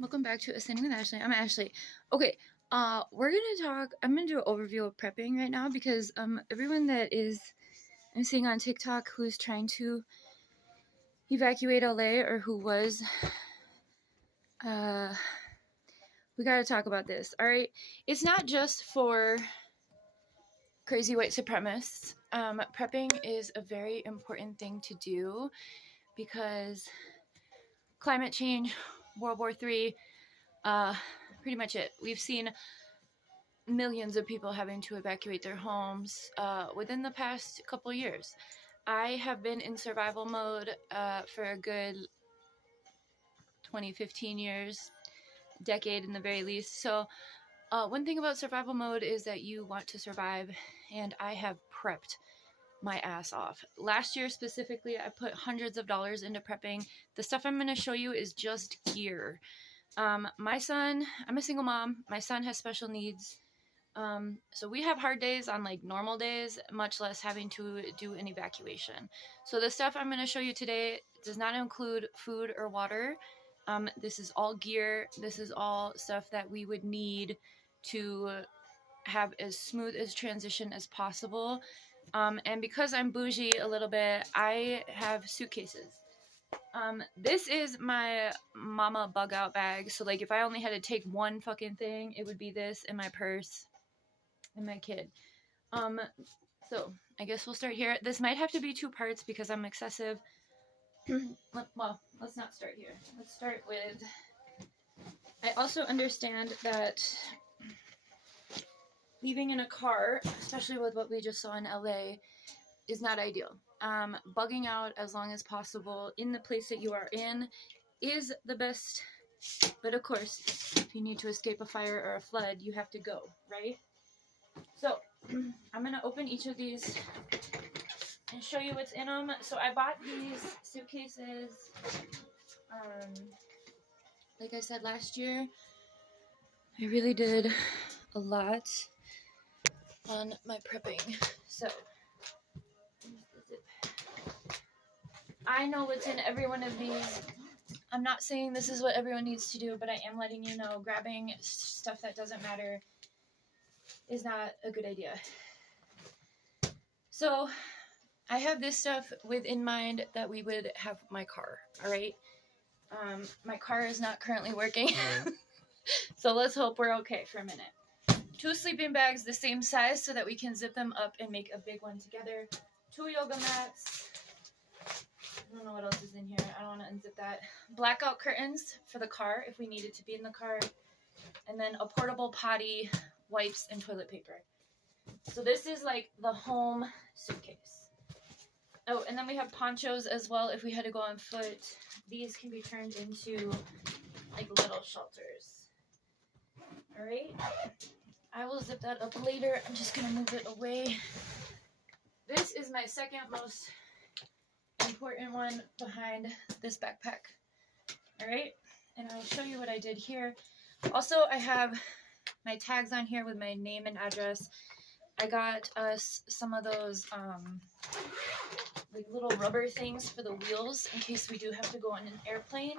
Welcome back to Ascending with Ashley. I'm Ashley. Okay, we're gonna talk. I'm gonna do an overview of prepping right now because everyone that I'm seeing on TikTok who's trying to evacuate LA or who was, we gotta talk about this. All right, it's not just for crazy white supremacists. Prepping is a very important thing to do because climate change, World War III. Pretty much it. We've seen millions of people having to evacuate their homes within the past couple years. I have been in survival mode for a good 20-15 years, decade in the very least. So one thing about survival mode is that you want to survive, and I have prepped my ass off. Last year specifically, I put hundreds of dollars into prepping. The stuff I'm going to show you is just gear. My son, I'm a single mom. My son has special needs. So we have hard days on like normal days, much less having to do an evacuation. So the stuff I'm going to show you today does not include food or water. This is all gear. This is all stuff that we would need to have as smooth as transition as possible. And because I'm bougie a little bit, I have suitcases. This is my mama bug out bag. So like if I only had to take one fucking thing, it would be this and my purse and my kid. So I guess we'll start here. This might have to be two parts because I'm excessive. Well, let's not start here. Let's start with, I also understand that leaving in a car, especially with what we just saw in LA, is not ideal. Bugging out as long as possible in the place that you are in is the best. But of course, if you need to escape a fire or a flood, you have to go, right? So I'm going to open each of these and show you what's in them. So I bought these suitcases, like I said last year. I really did a lot on my prepping. So I know what's in every one of these. I'm not saying this is what everyone needs to do, but I am letting you know grabbing stuff that doesn't matter is not a good idea. So I have this stuff in mind that we would have my car, all right? My car is not currently working, so let's hope we're okay for a minute. 2 sleeping bags the same size so that we can zip them up and make a big one together. 2 yoga mats. I don't know what else is in here. I don't want to unzip that. Blackout curtains for the car if we needed to be in the car. And then a portable potty, wipes, and toilet paper. So this is like the home suitcase. Oh, and then we have ponchos as well if we had to go on foot. These can be turned into like little shelters. All right. I will zip that up later. I'm just going to move it away. This is my second most important one behind this backpack. All right. And I'll show you what I did here. Also, I have my tags on here with my name and address. I got us some of those like little rubber things for the wheels in case we do have to go on an airplane.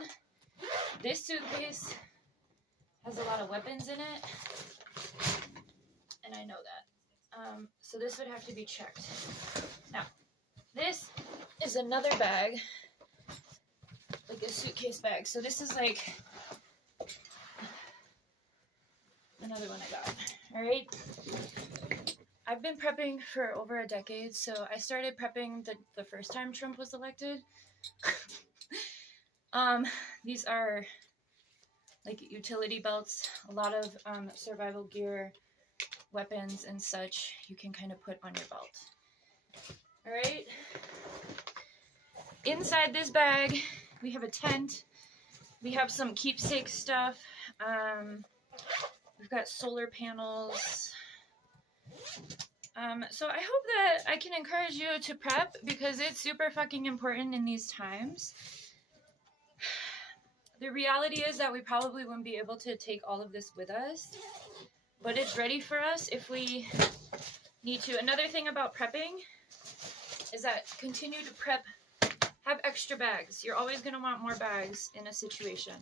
This suitcase has a lot of weapons in it, and I know that. So this would have to be checked. Now, this is another bag, like a suitcase bag. So this is like another one I got. All right. I've been prepping for over a decade, so I started prepping the first time Trump was elected. These are like utility belts, a lot of survival gear, weapons, and such you can kind of put on your belt. All right. Inside this bag, we have a tent. We have some keepsake stuff. We've got solar panels. So I hope that I can encourage you to prep because it's super fucking important in these times. The reality is that we probably wouldn't be able to take all of this with us, but it's ready for us if we need to. Another thing about prepping is that continue to prep, have extra bags. You're always going to want more bags in a situation.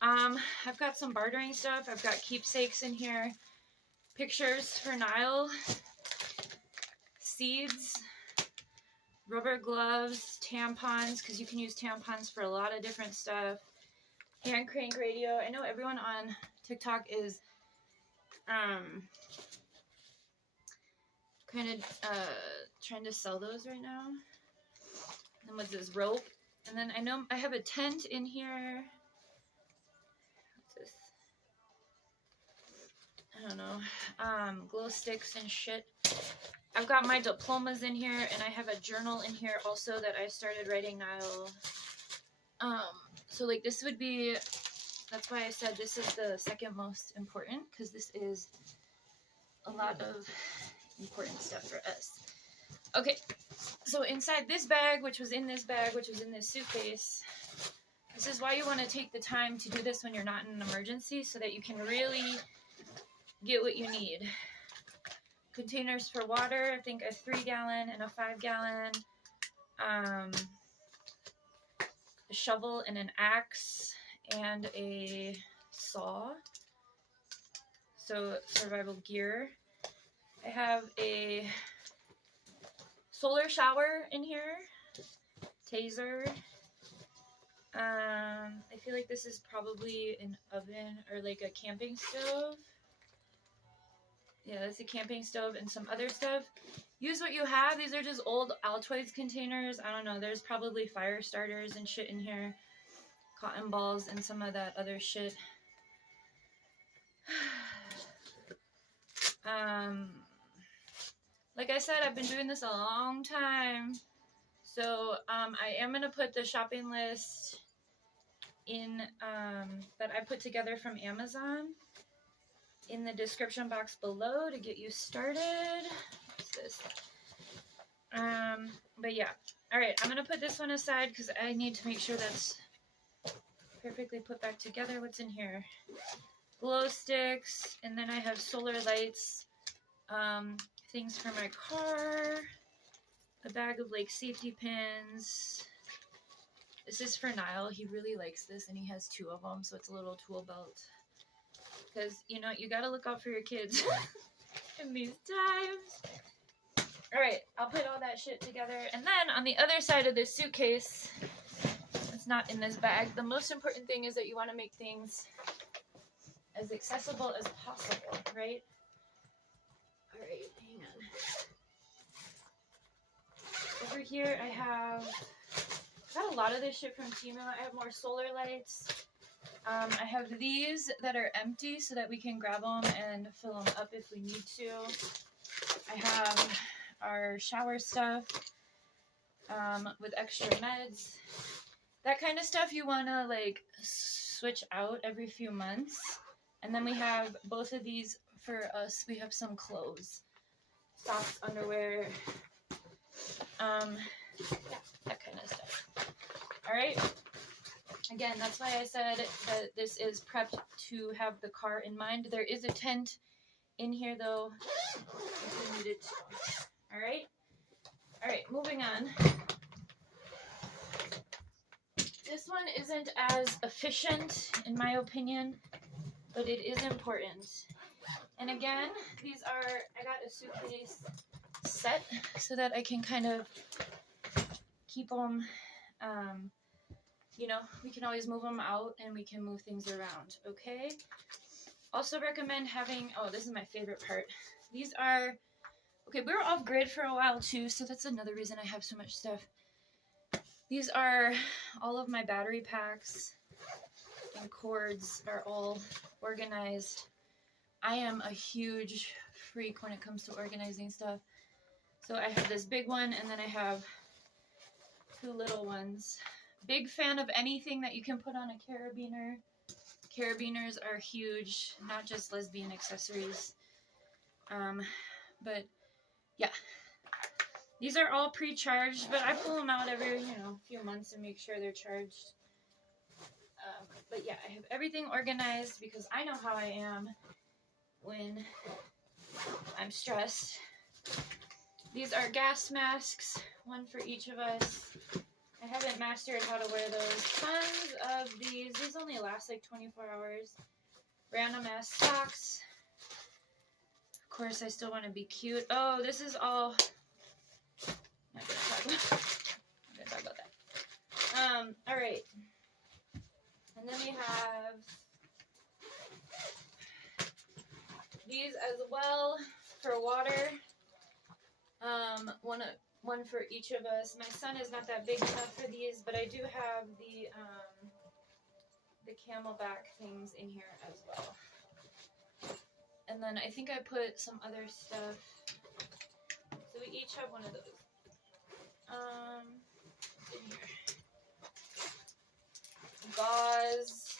I've got some bartering stuff. I've got keepsakes in here, pictures for Nile, seeds, rubber gloves, tampons, because you can use tampons for a lot of different stuff, hand crank radio. I know everyone on TikTok is kind of trying to sell those right now. And what's this, rope? And then I know I have a tent in here. What's this? I don't know. Glow sticks and shit. I've got my diplomas in here, and I have a journal in here also that I started writing Nile. So like this would be, that's why I said this is the second most important, because this is a lot of important stuff for us. Okay, so inside this bag, which was in this bag, which was in this suitcase, this is why you want to take the time to do this when you're not in an emergency, so that you can really get what you need. Containers for water, I think a 3-gallon and a 5-gallon, a shovel and an axe, and a saw, so survival gear. I have a solar shower in here, taser. I feel like this is probably an oven or like a camping stove. Yeah, that's a camping stove and some other stuff. Use what you have. These are just old Altoids containers. I don't know. There's probably fire starters and shit in here. Cotton balls and some of that other shit. Like I said, I've been doing this a long time. So I am going to put the shopping list in that I put together from Amazon in the description box below to get you started. What's this? But yeah. Alright, I'm going to put this one aside because I need to make sure that's perfectly put back together. What's in here? Glow sticks, and then I have solar lights, things for my car, a bag of like safety pins. This is for Nile. He really likes this, and he has 2 of them, so it's a little tool belt. Because, you know, you gotta look out for your kids in these times. Alright, I'll put all that shit together. And then on the other side of this suitcase, it's not in this bag, the most important thing is that you want to make things as accessible as possible, right? Alright, hang on. Over here I have got a lot of this shit from Temu. I have more solar lights. I have these that are empty so that we can grab them and fill them up if we need to. I have our shower stuff with extra meds. That kind of stuff you want to like switch out every few months. And then we have both of these for us. We have some clothes, socks, underwear, yeah, that kind of stuff. All right. Again, that's why I said that this is prepped to have the car in mind. There is a tent in here, though, if we need it. All right? All right, moving on. This one isn't as efficient, in my opinion, but it is important. And again, these are, I got a suitcase set so that I can kind of keep them, you know, we can always move them out and we can move things around, okay? Also recommend having, oh, this is my favorite part. These are, okay, we were off grid for a while too, so that's another reason I have so much stuff. These are all of my battery packs and cords are all organized. I am a huge freak when it comes to organizing stuff. So I have this big one and then I have 2 little ones. Big fan of anything that you can put on a carabiner. Carabiners are huge, not just lesbian accessories. But yeah, these are all pre-charged, but I pull them out every, you know, few months and make sure they're charged. But yeah, I have everything organized because I know how I am when I'm stressed. These are gas masks, one for each of us. I haven't mastered how to wear those. Tons of these. These only last like 24 hours. Random ass socks. Of course, I still want to be cute. Oh, this is all... I'm not gonna talk about that. Alright. And then we have these as well for water. One for each of us. My son is not that big enough for these, but I do have the camelback things in here as well. And then I think I put some other stuff. So we each have one of those. In here. Gauze.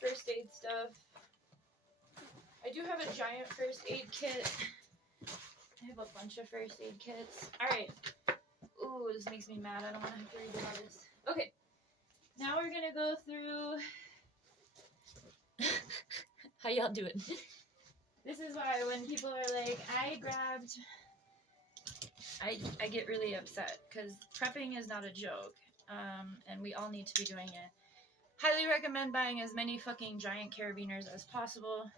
First aid stuff. I do have a giant first aid kit. I have a bunch of first aid kits. Alright. Ooh, this makes me mad. I don't want to have to read all this. Okay. Now we're going to go through... How y'all doing? This is why when people are like, I get really upset. Because prepping is not a joke. And we all need to be doing it. Highly recommend buying as many fucking giant carabiners as possible.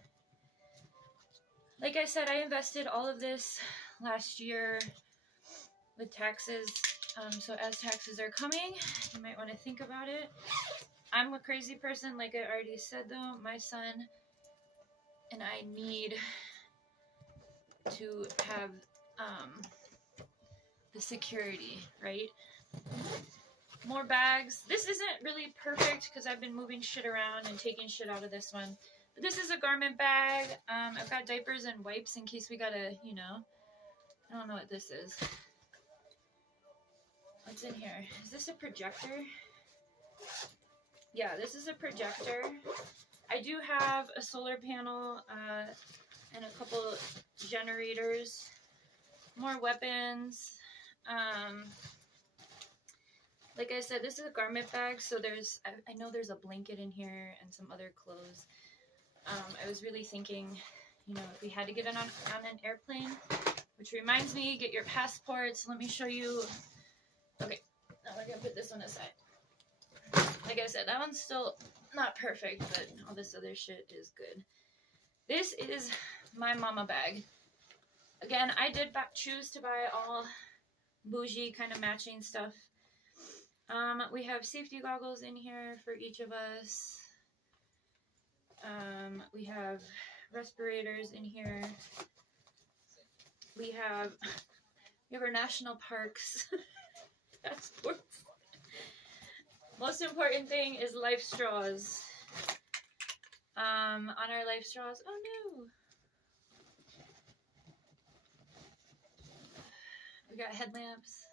Like I said, I invested all of this last year with taxes. So as taxes are coming, you might want to think about it. I'm a crazy person, like I already said though. My son and I need to have the security, right? More bags. This isn't really perfect because I've been moving shit around and taking shit out of this one. But this is a garment bag. I've got diapers and wipes in case we gotta, you know. I don't know what this is. What's in here? Is this a projector? Yeah, this is a projector. I do have a solar panel and a couple generators. More weapons. Like I said, this is a garment bag, so I know there's a blanket in here and some other clothes. I was really thinking, you know, if we had to get on an airplane, which reminds me, get your passports. Let me show you. Okay, now we're gonna put this one aside. Like I said, that one's still not perfect, but all this other shit is good. This is my mama bag. Again, I did choose to buy all bougie kind of matching stuff. We have safety goggles in here for each of us. We have respirators in here. We have our national parks passports. Most important thing is life straws. On our life straws. Oh no! We got headlamps.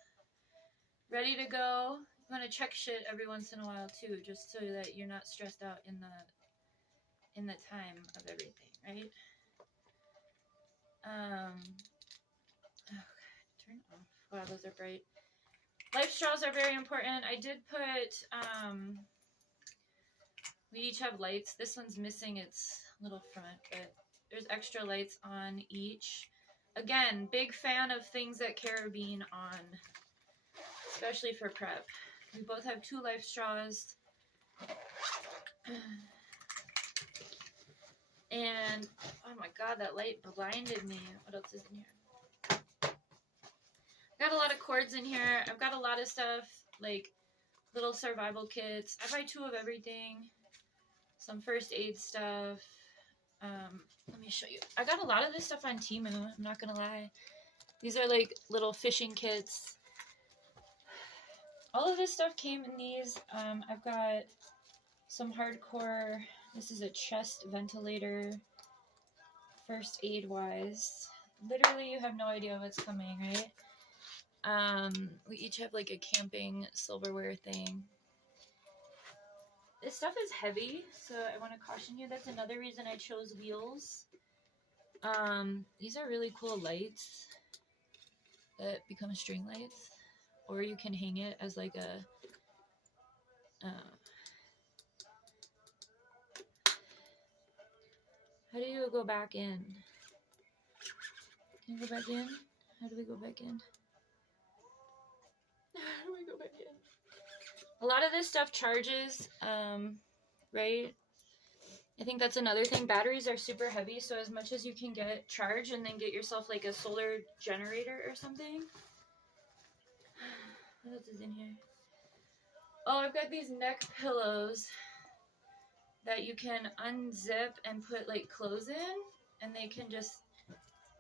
Ready to go. You want to check shit every once in a while too, just so that you're not stressed out in the time of everything, right? Oh, turn off. Wow, those are bright. Life straws are very important. I did put, we each have lights. This one's missing its little front, but there's extra lights on each. Again, big fan of things that carabine on, especially for prep. We both have 2 life straws. And, oh my god, that light blinded me. What else is in here? Got a lot of cords in here. I've got a lot of stuff, like little survival kits. I buy 2 of everything. Some first aid stuff. Let me show you. I got a lot of this stuff on Temu, I'm not gonna lie. These are like little fishing kits. All of this stuff came in these. I've got some hardcore, this is a chest ventilator, first aid wise. Literally you have no idea what's coming, right? We each have like a camping silverware thing. This stuff is heavy, so I want to caution you. That's another reason I chose wheels. These are really cool lights that become string lights. Or you can hang it as like a... how do you go back in? Can you go back in? How do we go back in? How do we go back in? A lot of this stuff charges, right? I think that's another thing. Batteries are super heavy, so as much as you can get charged, and then get yourself like a solar generator or something. What else is in here? Oh, I've got these neck pillows that you can unzip and put like clothes in, and they can just,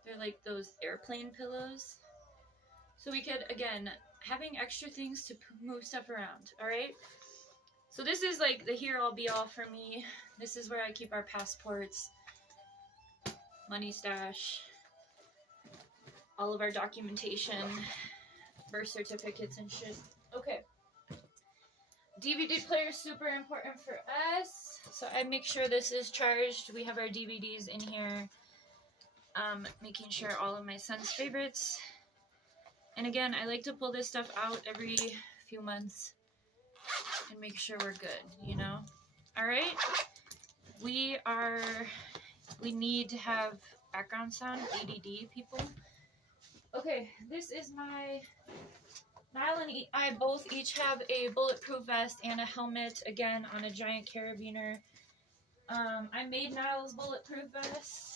they're like those airplane pillows. So we could, again, having extra things to move stuff around, all right? So this is like the here-all be-all for me. This is where I keep our passports, money stash, all of our documentation, birth certificates and shit. Okay. DVD player is super important for us. So I make sure this is charged. We have our DVDs in here. Making sure all of my son's favorites. And again, I like to pull this stuff out every few months and make sure we're good, you know? All right. We need to have background sound, ADD people. Okay, this is my, Niall and I both each have a bulletproof vest and a helmet, again, on a giant carabiner. I made Niall's bulletproof vest.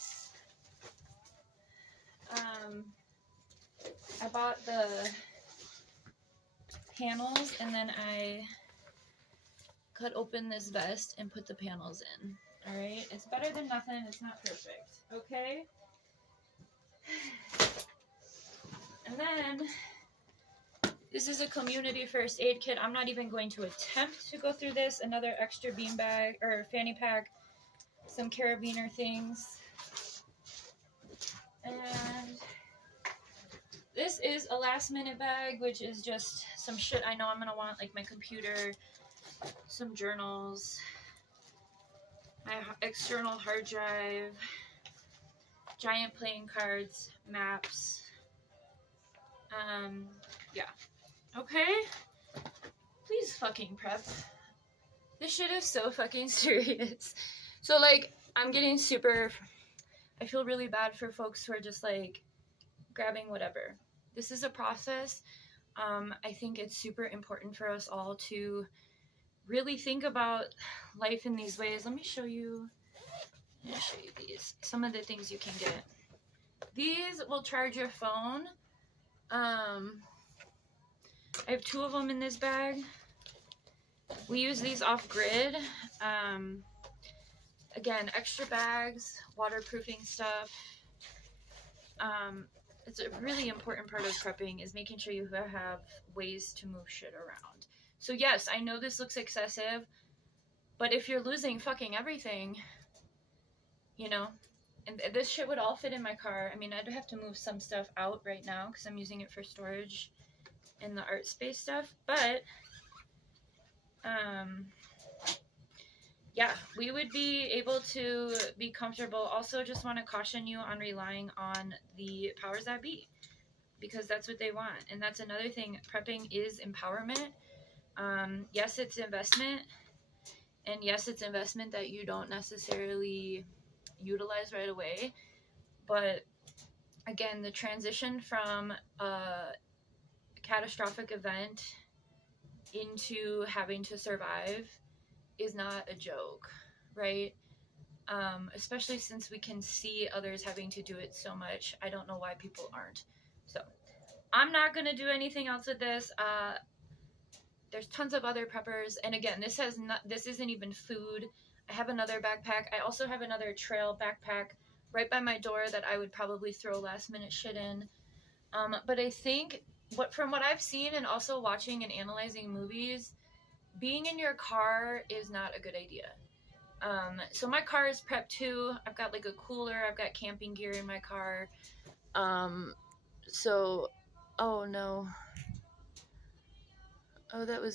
I bought the panels, and then I cut open this vest and put the panels in. Alright? It's better than nothing. It's not perfect. Okay? And then, this is a community first aid kit. I'm not even going to attempt to go through this. Another extra beanbag, or fanny pack. Some carabiner things. And this is a last minute bag, which is just some shit I know I'm gonna want, like my computer, some journals, my external hard drive, giant playing cards, maps. Yeah. Okay? Please fucking prep. This shit is so fucking serious. So, like, I'm getting super... I feel really bad for folks who are just, like, grabbing whatever. This is a process. I think it's super important for us all to really think about life in these ways. Let me show you... I'll show you these. Some of the things you can get. These will charge your phone. I have 2 of them in this bag. We use these off-grid. Again, extra bags, waterproofing stuff. It's a really important part of prepping is making sure you have ways to move shit around. So yes, I know this looks excessive, but if you're losing fucking everything, you know, and this shit would all fit in my car. I mean, I'd have to move some stuff out right now because I'm using it for storage in the art space stuff, but yeah, we would be able to be comfortable. Also, just want to caution you on relying on the powers that be, because that's what they want. And that's another thing. Prepping is empowerment. Yes, it's investment. And yes, it's investment that you don't necessarily utilize right away. But again, the transition from a catastrophic event into having to survive is not a joke, right? Especially since we can see others having to do it so much. I don't know why people aren't. So I'm not going to do anything else with this. There's tons of other preppers. And again, this isn't even food. I have another backpack. I also have another trail backpack right by my door that I would probably throw last minute shit in. But I think from what I've seen and also watching and analyzing movies, being in your car is not a good idea. So my car is prepped too. I've got like a cooler. I've got camping gear in my car. So, oh no. Oh, that was